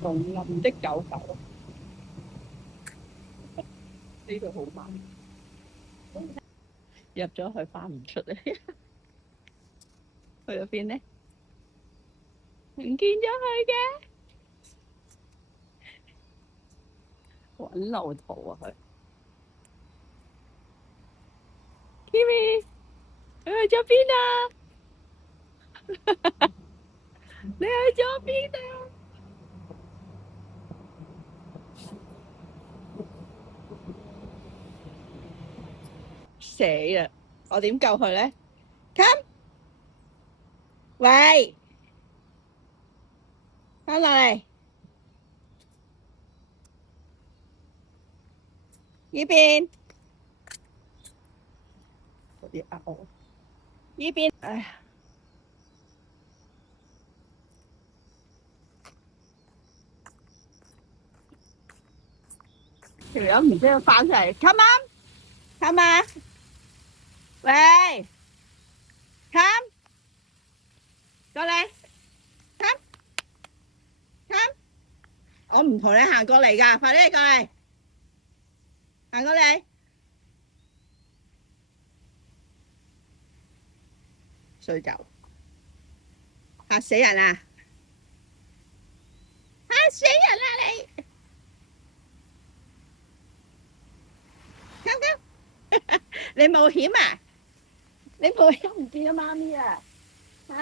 叢林的狗狗，呢度好慢，入咗去翻唔出嚟，去咗邊呢？唔見咗佢嘅，揾路途啊佢。Kimi，佢去咗邊啊？你去咗邊啊？死啦！我點救佢咧？Come，喂，翻落嚟呢邊，嗰啲呃我呢邊，哎呀，條友唔知佢翻出嚟，come on，come on，喂，come 過嚟，come，come，我唔同你行過嚟㗎，快啲過嚟，行過嚟，睡覺，嚇死人啊！嚇死人啦你！come come，你冒險啊？你冒險唔見咗媽咪啊？嚇！